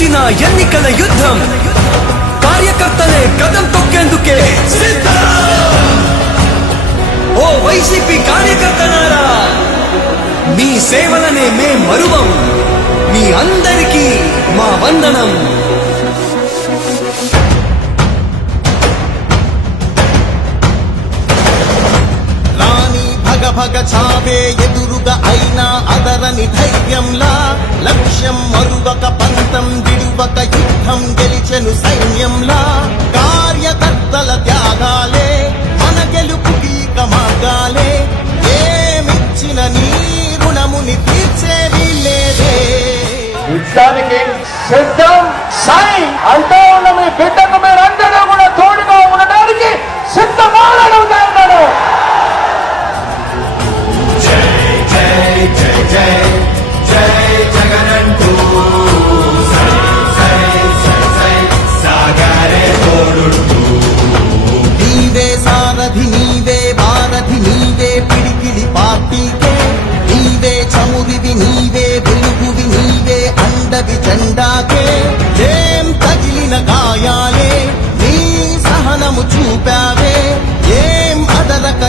వచ్చిన ఎన్నికల యుద్ధం కార్యకర్తలే కదం తొక్కేందుకే సిద్ధం. ఓ వైసీపీ కార్యకర్తలారా, మీ సేవలనే మే మరువం. మీ అందరికీ మా వందనం. భగ చావే ఎదురుగా అయినా అదరని ధైర్యంలా, లక్ష్యం మరువక పంతం విడువక యుద్ధం గెలిచెను సైన్యంలా. కార్యకర్తల త్యాగాలే మన గెలుపుకి మార్గాలే. ఏమిచ్చిన నీ రుణముని తీర్చేవి లేదే. యుద్ధానికి సిద్ధం సైన్ అంటూ ఉన్న మీ బిడ్డకు మీరందరూ కూడా తోడుగా ఉండడానికి సిద్ధమాలను అన్నాడు. నీవే సారథి, నీవే వారధి, నీవే పిడికిలి పార్టీకే. నీవే చమురివి, నీవే వెలుగువి, నీవే అండవి జెండాకే. ఏం తగిలిన గాయాలే నీ సహనము చూపావే. ఏం అదరక